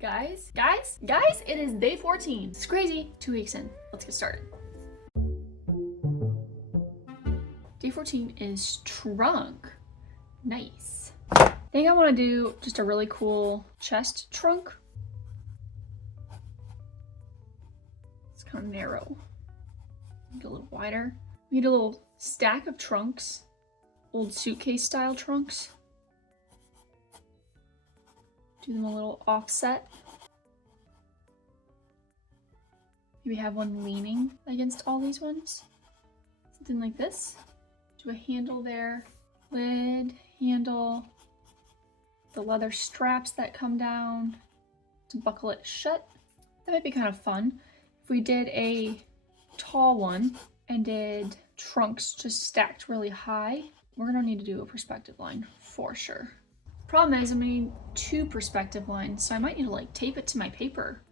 Guys, it is day 14. It's crazy. 2 weeks in. Let's get started. Day 14 is trunk. Nice. I think I want to do just a really cool chest trunk. It's kind of narrow. Make it a little wider. We need a little stack of trunks. Old suitcase style trunks. Do them a little offset. Maybe have one leaning against all these ones. Something like this. Do a handle there. Lid, handle. The leather straps that come down to buckle it shut. That might be kind of fun. If we did a tall one and did trunks just stacked really high, we're gonna need to do a perspective line for sure. Problem is I'm gonna need 2 perspective lines, so I might need to like tape it to my paper.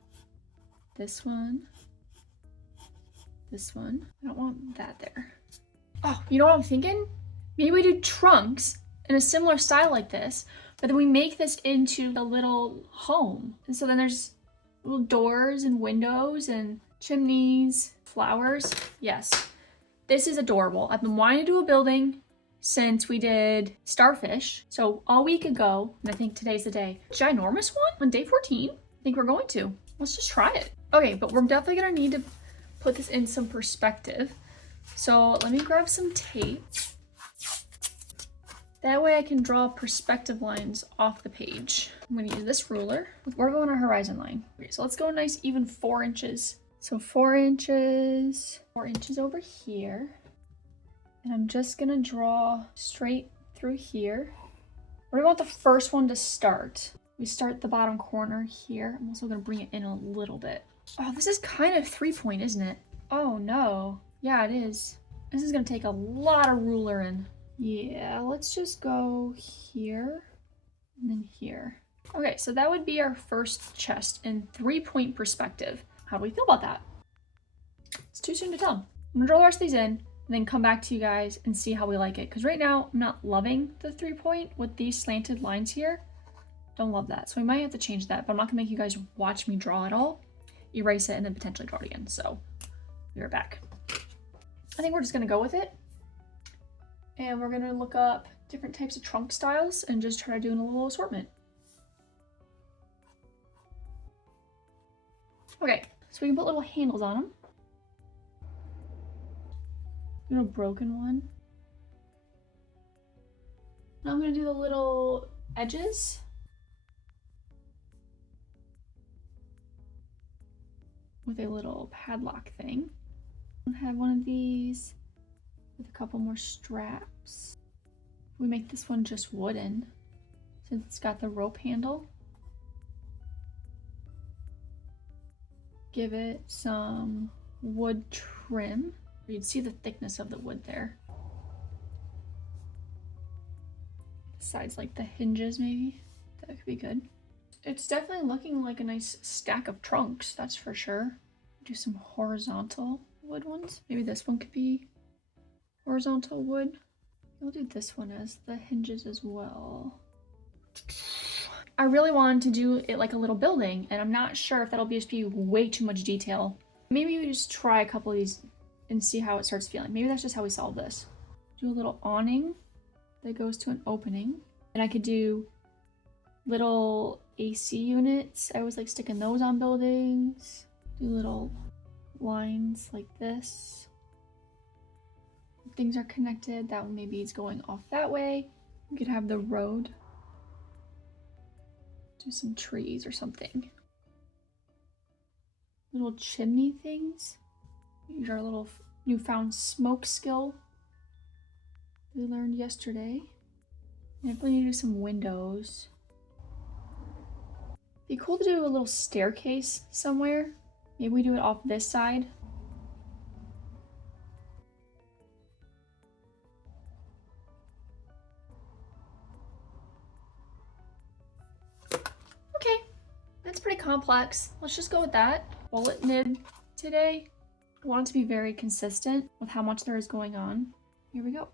This one. This one. I don't want that there. Oh, you know what I'm thinking? Maybe we do trunks in a similar style like this, but then we make this into a little home. And so then there's little doors and windows and chimneys, flowers. Yes, this is adorable. I've been wanting to do a building since we did Starfish. So all week ago, and I think today's the day, ginormous one on day 14. I think we're going to. Let's just try it. Okay, but we're definitely gonna need to put this in some perspective. So let me grab some tape. That way I can draw perspective lines off the page. I'm gonna use this ruler. We're going a horizon line. Okay, so let's go a nice even 4 inches. So 4 inches, 4 inches over here. And I'm just gonna draw straight through here. Where do we want the first one to start? We start the bottom corner here. I'm also gonna bring it in a little bit. Oh, this is kind of 3-point, isn't it? Oh no. Yeah, it is. This is gonna take a lot of rulering. Yeah, let's just go here and then here. Okay, so that would be our first chest in 3-point perspective. How do we feel about that? It's too soon to tell. I'm gonna draw the rest of these in and then come back to you guys and see how we like it. Because right now, I'm not loving the 3-point with these slanted lines here. Don't love that. So we might have to change that, but I'm not gonna make you guys watch me draw it all, erase it, and then potentially draw it again. So be right back. I think we're just gonna go with it. And we're gonna look up different types of trunk styles and just try to do a little assortment. Okay, so we can put little handles on them. Do a broken one. Now I'm gonna do the little edges. With a little padlock thing. I have one of these with a couple more straps. We make this one just wooden since it's got the rope handle. Give it some wood trim. You'd see the thickness of the wood there. The sides like the hinges maybe. That could be good. It's definitely looking like a nice stack of trunks, that's for sure. Do some horizontal wood ones. Maybe this one could be horizontal wood. We'll do this one as the hinges as well. I really wanted to do it like a little building, and I'm not sure if that'll just be way too much detail. Maybe we just try a couple of these and see how it starts feeling. Maybe that's just how we solve this. Do a little awning that goes to an opening. And I could do little AC units. I always like sticking those on buildings. Do little lines like this. If things are connected, that one maybe is going off that way. We could have the road. Do some trees or something. Little chimney things. Use our little newfound smoke skill we learned yesterday. And if we need to do some windows. Be cool to do a little staircase somewhere. Maybe we do it off this side. Okay, that's pretty complex. Let's just go with that. Bullet nib today. I want it to be very consistent with how much there is going on. Here we go.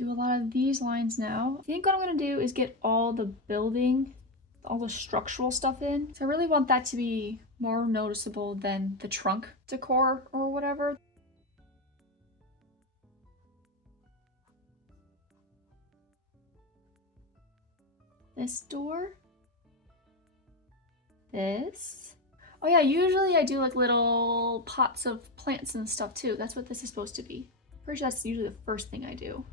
Do a lot of these lines now. I think what I'm gonna do is get all the building, all the structural stuff in. So I really want that to be more noticeable than the trunk decor or whatever. This door. This. Oh yeah, usually I do like little pots of plants and stuff too. That's what this is supposed to be. Pretty sure that's usually the first thing I do.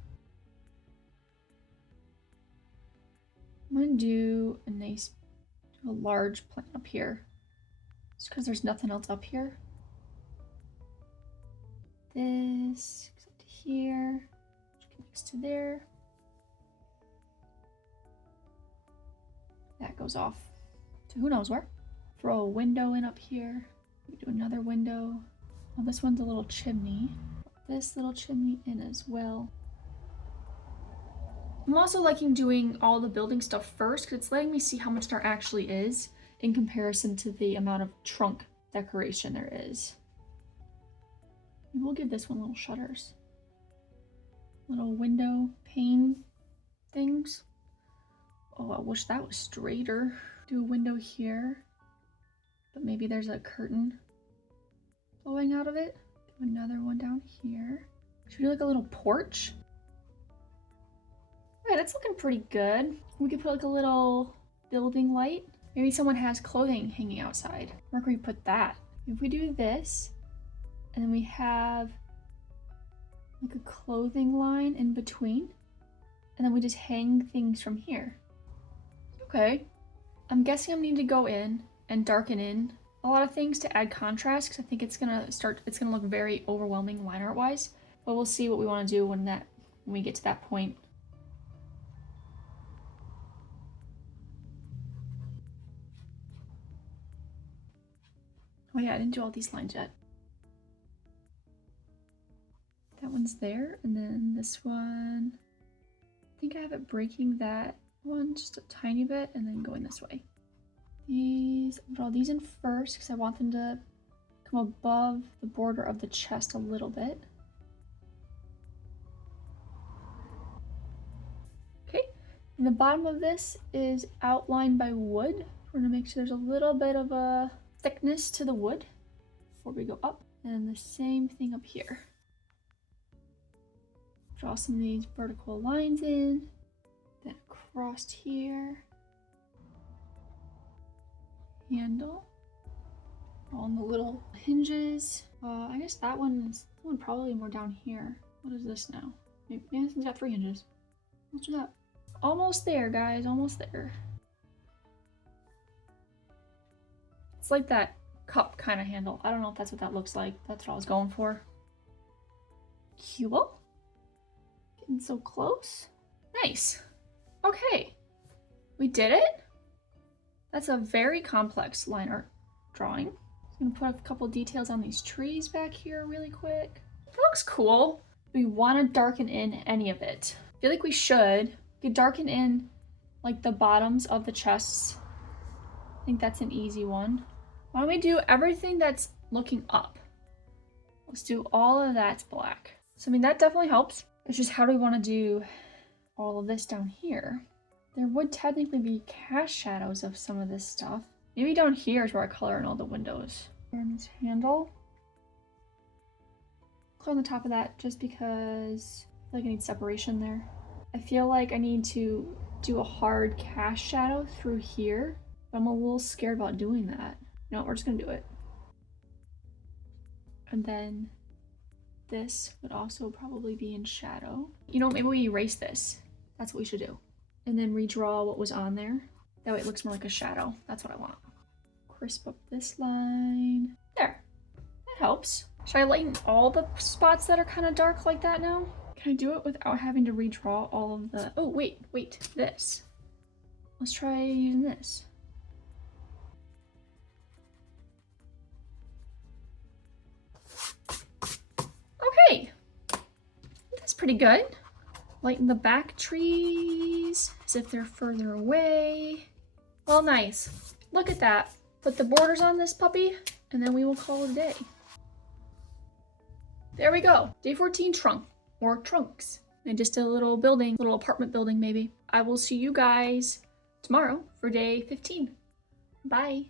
I'm gonna do a large plant up here. Just because there's nothing else up here. This goes up to here, which connects to there. That goes off to who knows where. Throw a window in up here. We do another window. Oh, this one's a little chimney. Put this little chimney in as well. I'm also liking doing all the building stuff first because it's letting me see how much there actually is in comparison to the amount of trunk decoration there is. We'll give this one little shutters. Little window pane things. Oh, I wish that was straighter. Do a window here, but maybe there's a curtain blowing out of it. Do another one down here. Should we do like a little porch? All right, that's looking pretty good. We could put like a little building light. Maybe someone has clothing hanging outside. Where can we put that? If we do this, and then we have like a clothing line in between, and then we just hang things from here. Okay. I'm guessing I need to go in and darken in a lot of things to add contrast because I think it's gonna look very overwhelming line art wise. But we'll see what we want to do when we get to that point. Oh yeah, I didn't do all these lines yet. That one's there, and then this one, I think I have it breaking that one just a tiny bit and then going this way. These, I'll draw these in first because I want them to come above the border of the chest a little bit. Okay, and the bottom of this is outlined by wood. We're gonna make sure there's a little bit of a thickness to the wood before we go up, and the same thing up here. Draw some of these vertical lines in, then across here. Handle on the little hinges. I guess that one probably more down here. What is this now? Maybe this one's got 3 hinges. Let's do that. Almost there, guys. Almost there. It's like that cup kind of handle. I don't know if that's what that looks like. That's what I was going for. Cool. Getting so close. Nice. Okay. We did it. That's a very complex line art drawing. I'm gonna put a couple details on these trees back here really quick. It looks cool. We want to darken in any of it. I feel like we should. We could darken in like the bottoms of the chests. I think that's an easy one. Why don't we do everything that's looking up? Let's do all of that black. So I mean, that definitely helps. It's just how do we want to do all of this down here? There would technically be cast shadows of some of this stuff. Maybe down here is where I color in all the windows. And this handle. Color on the top of that just because I feel like I need separation there. I feel like I need to do a hard cast shadow through here, but I'm a little scared about doing that. No, we're just gonna do it. And then this would also probably be in shadow. You know, maybe we erase this. That's what we should do. And then redraw what was on there. That way it looks more like a shadow. That's what I want. Crisp up this line. There. That helps. Should I lighten all the spots that are kind of dark like that now? Can I do it without having to redraw all of the... Oh, wait. This. Let's try using this. Okay. That's pretty good. Lighten the back trees as if they're further away. Well, nice. Look at that. Put the borders on this puppy, and then we will call it a day. There we go. Day 14 trunk, or trunks. and just a little building, little apartment building maybe. I will see you guys tomorrow for day 15. Bye.